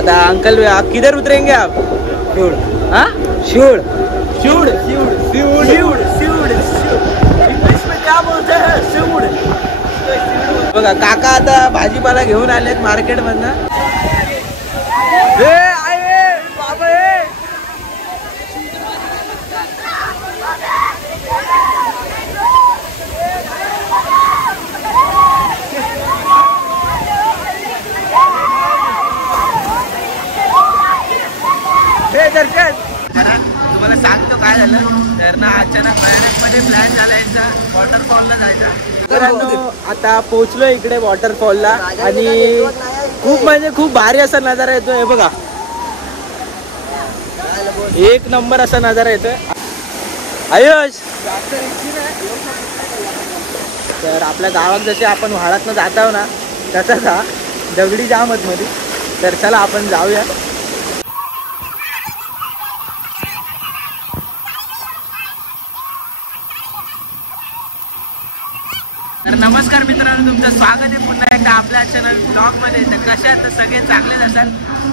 आता अंकल आप किधर उतरेंगे आप? शिवड. हाँ शिवड. शिवड शिवड शिवड शिवड शिवड इंग्लिश में क्या बोलते हैं? शिवड. बघा काका आता भाजीपाला घेऊन आलेत मार्केट मधनं. तुम्हाला सांगतो काय झालं तर ना अचानक मध्ये प्लॅन झाला यांचा वॉटरफॉलला जायचा. मित्रांनो आता पोहोचलो इकडे वॉटरफॉलला आणि खूप म्हणजे खूप भारी असा नजारा येतोय. हे बघा एक नंबर असा नजारा येतोय. आयुष तर आपल्या गावात जसे आपण व्हाळातनं जात आहो ना तसाच हा दगडी जामत मध्ये. तर चला आपण जाऊया. तर नमस्कार मित्रांनो, तुमचं स्वागत आहे पुन्हा एकदा आपल्या चॅनल ब्लॉग मध्ये. तर कशा आहेत तर सगळे चांगलेच असाल.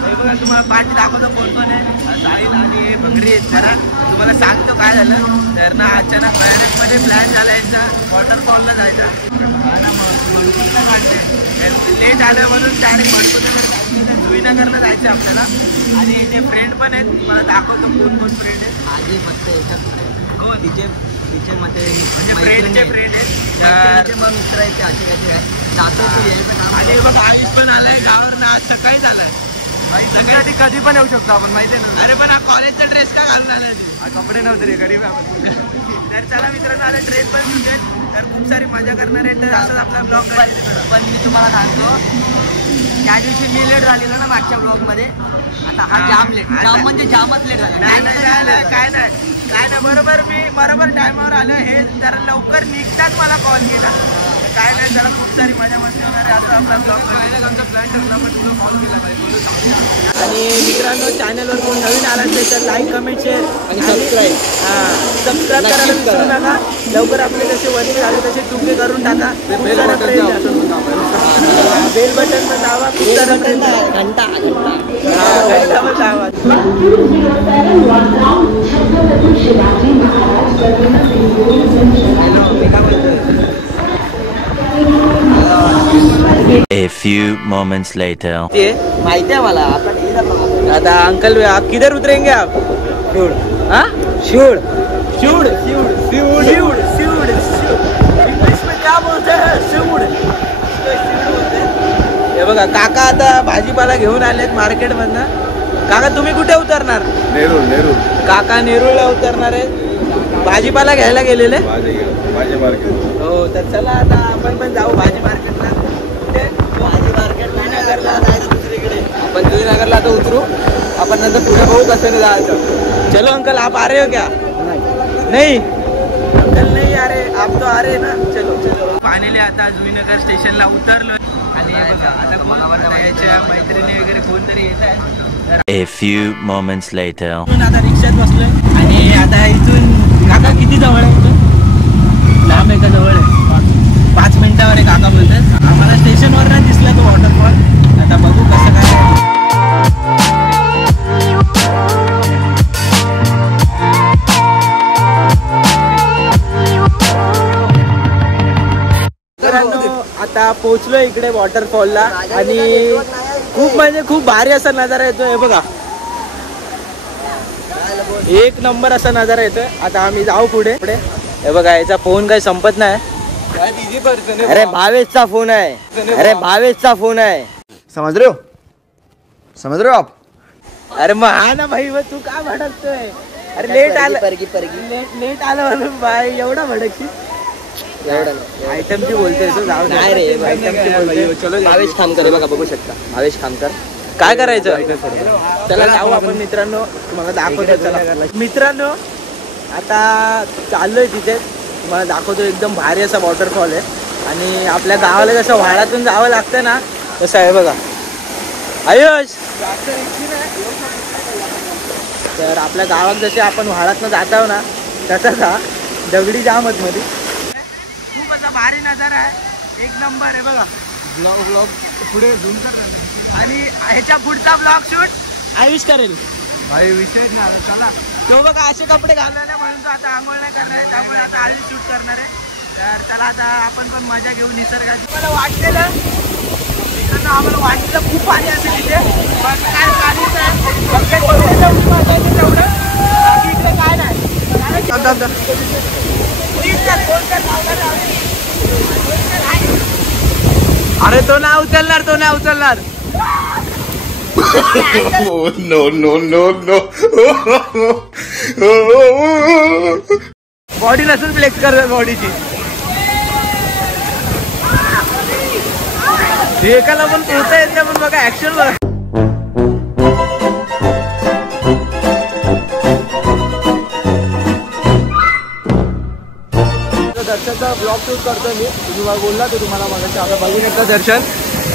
बघा तुम्हाला पाठी दाखवतो कोण कोण आहे. साहिल आणि बकरी आहेत. जरा तुम्हाला सांगतो काय झालं तर ना अचानक मध्ये प्लॅन झाला यांचा वॉटरफॉलला जायचा. लेट आलं म्हणून डायरेक्ट मणकुटला जुईनगरला जायचं आपल्याला. आणि इथे फ्रेंड पण आहेत, तुम्हाला दाखवतो कोण कोण फ्रेंड आहेत. आधी फक्त एकच हो तिचे मध्ये फ्रेंडचे फ्रेंड आहेत. मित्र आहेत ते असे काहीतरी आहे. जातो तू यायचं काम. आणि बघा आयुष पण आलाय गावावर आज सकाळी झालाय. सगळ्यात कधी पण येऊ शकतो आपण, माहिती आहे ना. अरे पण हा कॉलेजचा ड्रेस का घालून आलाय? कपडे नव्हते रे गरीब. तर चला मित्रांनो आता ड्रेस पण सुटेल. तर खूप सारी मजा करणार आहे. तर असंच आपला ब्लॉग. पण मी तुम्हाला सांगतो त्या दिवशी मी लेट झालेलो ना मागच्या ब्लॉग मध्ये. आता हा जाम लेट, जाम म्हणजे जामच लेट झाला. काय नाही बरोबर मी बरोबर टायमावर आलो. हे जरा लवकर निघताच मला कॉल केला. काय नाही जरा खूप सारी मजा मस्ती होणार आहे. आता आपला ब्लॉग आमचा प्लॅन ठरला पण तुला कॉल केला पाहिजे. आणि मित्रांनो चॅनलवर कोण नवीन आला असेल तर लाईक कमेंट शेअर आणि सबस्क्राईब करायला विसरू नका. लवकर आपले जसे वरती झाले तसे तुके करून टाका. बेल बटन पण दावा. खूप सारा घंटा पण दावा. A few moments later. माहिती आहे मला. आता अंकल आप किधर उतरेंगे आप? शिवड. हाँ शिवड. शिवड शिवड शिवड शिवड शिवड इंग्लिश में क्या बोलते हैं? शिवड. हे बघा काका आता भाजीपाला घेऊन आलेत मार्केट मधनं. काका तुम्ही कुठे उतरणार? नेरूळ. काका नेरूळला उतरणार आहे. भाजीपाला घ्यायला गेलेले. भाजी मार्केट. हो तर चला आता आपण पण जाऊ भाजी मार्केटला. कुठे? भाजी मार्केटला नगरला जायचं दुसरीकडे. आपण जुईनगरला आता उतरू. आपण नंतर पुढे बघू कसं जायचं. चलो अंकल आप आ रहे हो क्या? नहीं अंकल नहीं आ रहे. आप तो आ रहे ना. चलो फायनली आता जुईनगर स्टेशनला उतरलोय. आणि आता याच्या मैत्रिणी वगैरे कोणतरी येत आहे. A few moments later. आता रिक्षात बसलोय आणि आता इथून काका किती जवळ आहे? इथून लांब आहे का जवळ आहे? 5 मिनिटावर आहे काका बोलतात. आम्हाला स्टेशनवर नाही दिसला तो वॉटरफॉल. आता बघू कसं काय. आता पोहोचलो इकडे वॉटरफॉलला आणि खूप म्हणजे खूप भारी असा नजारा येतोय. हे बघा एक नंबर असा नजारा येतोय. आता आम्ही जाऊ पुढे. हे बघा याचा फोन काही संपत नाही. अरे भावेशचा फोन आहे. अरे भावेशचा फोन आहे. समझ रहे हो आप? अरे मग हा ना भाई तू काय भडकतोय? अरे लेट आलं. लेट आलं म्हणून भाई एवढा भडकशी. आयटमची बोलतोय जाऊ नाही रे. आयटमची बोलतोय. भावेश खामकर बघा, बघू शकता. भावेश खामकर. काय करायचं? चला जाऊ आपण मित्रांनो. तुम्हाला दाखवतो. चला मित्रांनो आता चाललोय तिथे. तुम्हाला दाखवतो एकदम भारी असा वॉटरफॉल आहे. आणि आपल्या गावाला जसं व्हाळातून जावं लागतं ना तसं आहे बघा. आयुष तर आपल्या गावात जसे आपण व्हाळातनं जात आहो ना तसाच हा दगडी जामत मध्ये. खूप असा भारी नजारा आहे. एक नंबर आहे बघा. ब्लॉग पुढे झूम कर. आणि ह्याच्या पुढचा ब्लॉग शूट आयुष करेल. काही विषय नाही. चला तो बघा असे कपडे घालवले म्हणून तो आता आंघोळ नाही करणार आहे, त्यामुळे आता आयुष शूट करणार आहे. तर चला आता आपण पण मजा घेऊ निसर्गाची. मला वाटलेलं इकडं आम्हाला वाटलेलं खूप पाणी असेल इथे, पण काय पाणीच आहे. फक्त तेवढं बाकी इकडे काय नाही. अरे तो नाही उचलणार, तो नाही उचलणार. No no no no. Body नसून फ्लेक्स करतात बॉडीची. एकाला पण पोहता येत नाही, पण बघा ऍक्शन बघा. दर्शनचा ब्लॉग शूट करतो मी. तुम्ही मला बोलला तर तुम्हाला मगाशी आता बघू शकता दर्शन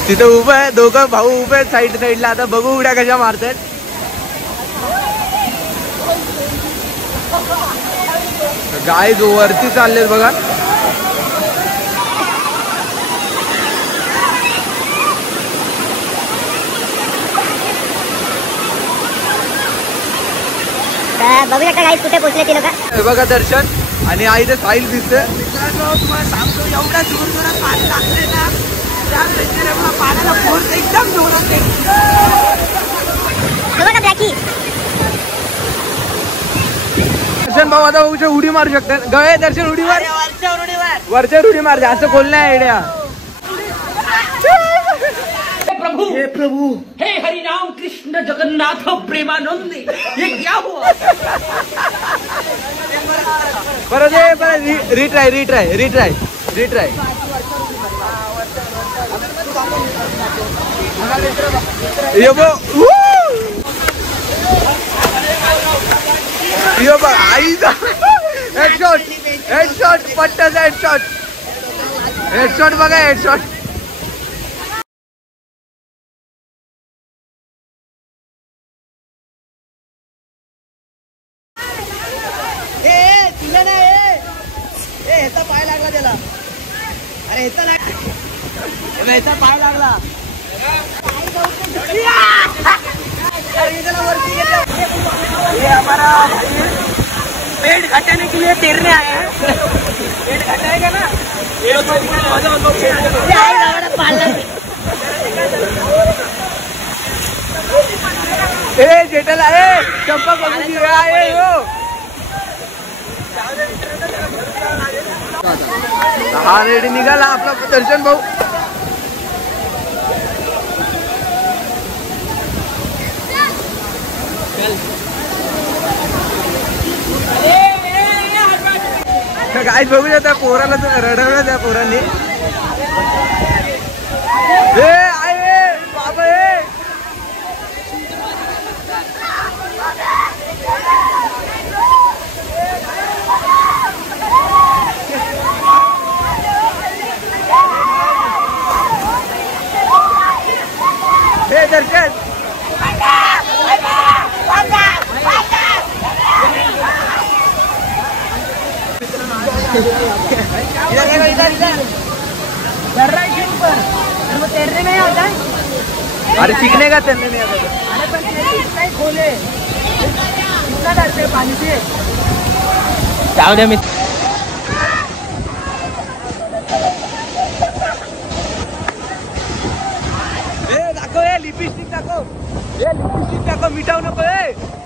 तिथं उभं आहे. दोघं भाऊ उभे आहेत साईड साईडला. आता बघू उड्या कशा मारतात. गाय जो वरती चाललेत बघा. बघू शकता गाईस कुठे पोहोचले ती लोक. बघा दर्शन आणि आई ते साहिल दिसते. तुम्हाला सांगतो एवढ्या जोर जोरात पाणी लागले ना, त्या पाण्याला फोर्स एकदम जोरात आहे. दर्शन भाऊ आता बघू उडी मारू शकतात. गळे दर्शन उडी मार, वरच्यावर उडी मार. जास्त खोल नाही आयडिया. हे प्रभु हे हरि राम कृष्ण जगन्नाथ प्रेमानंद, ये क्या हुआ? परत रिट्राय रिट्राय रिट्राय रिट्राय. यो बघ आईचा हेडशॉट, हेडशॉट पट्टाचा हेडशॉट, हेडशॉट बघा हेडशॉट. ह्याचा पाय लागला त्याला. अरे ह्याचा नाही, ह्याचा पाय लागला. ये हमारा पेट घटाने के लिए तैरने आए हैं. पेट घटाएगा ना. ए जेठाला ए चंपा बघू आहे हो. हा रेडी निघाला आपला दर्शन भाऊ. काय बघू शकता पोराला रडवलं त्या पोरांनी. बाबा हे दर्शन तैरने नहीं आता. अरे सीखने का तैरने नहीं आता. अरे पण नहीं खोले इतना डरते पानी से. जाऊ द्या मी. दाखव हे लिपस्टिक दाखव. हे लिपस्टिक दाखव. मिठाऊ नको.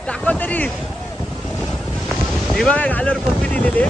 दाखव तरी. हे बघा गालावर पप्पी दिलेली.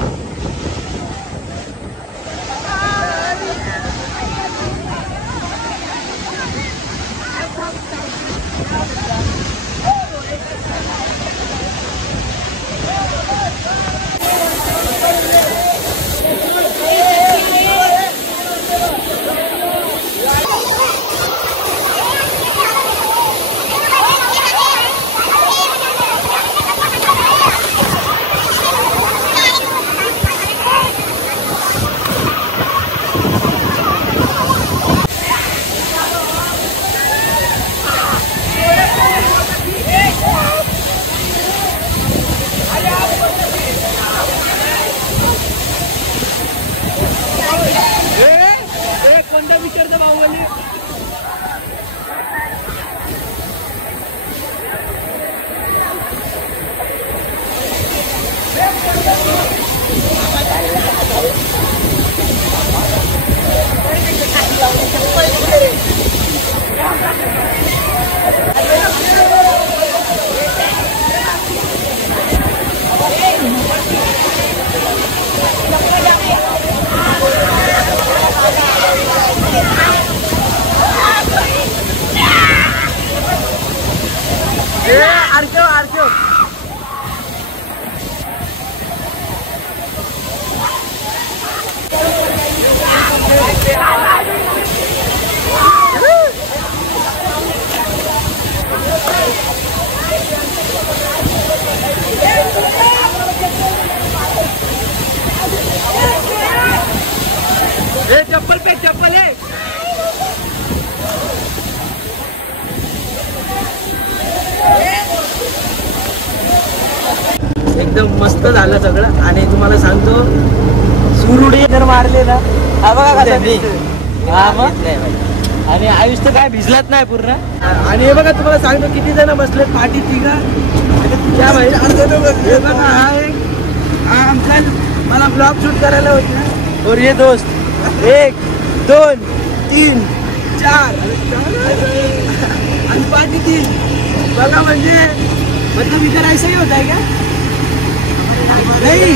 चप्पल पे चप्पल है। एकदम मस्त झालं सगळं आणि तुम्हाला सांगतो सुरुडी जर मारले ना हा बघा कसा दिसतोय. हा मग आणि आयुष तर काय भिजलाच नाही पूर्ण. आणि हे बघा तुम्हाला सांगतो किती जण बसले पाठी तिघा त्या भाई हे बघा हा एक हा आमचा मला ब्लॉग शूट करायला होता और ये दोस्त 1 2 3 4 आणि पाठी 3 बघा म्हणजे मतलब इधर ऐसा ही होता है क्या? नहीं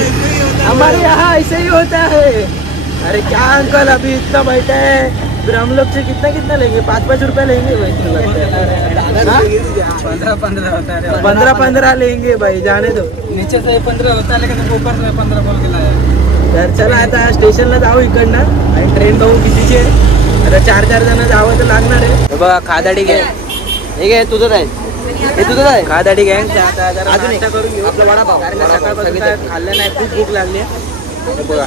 हमारे यहाँ ऐसे ही होता है. अरे क्या अंकल अभी इतना बैठा है फिर हम लोग से कितना लेंगे 5-5 रुपया लेंगे भाई. 15 लेंगे भाई जाने दो. नीचे से 15 होता है लेकिन ऊपर से 15 बोल के लाया. तर चला आता स्टेशनला जाऊ इकडनं आणि ट्रेन बघू कितीची आहे. आता 4 जण जावं तर लागणार आहे. बघा खादाडी गँग हे घे तुझंच आहे हे तुझंच आहे खादाडी गँग. आता जरा नाश्ता करून घेऊ आपला वडापाव कारण का सकाळपासून काय खाल्लं नाही खूप भूक लागली आहे. बघा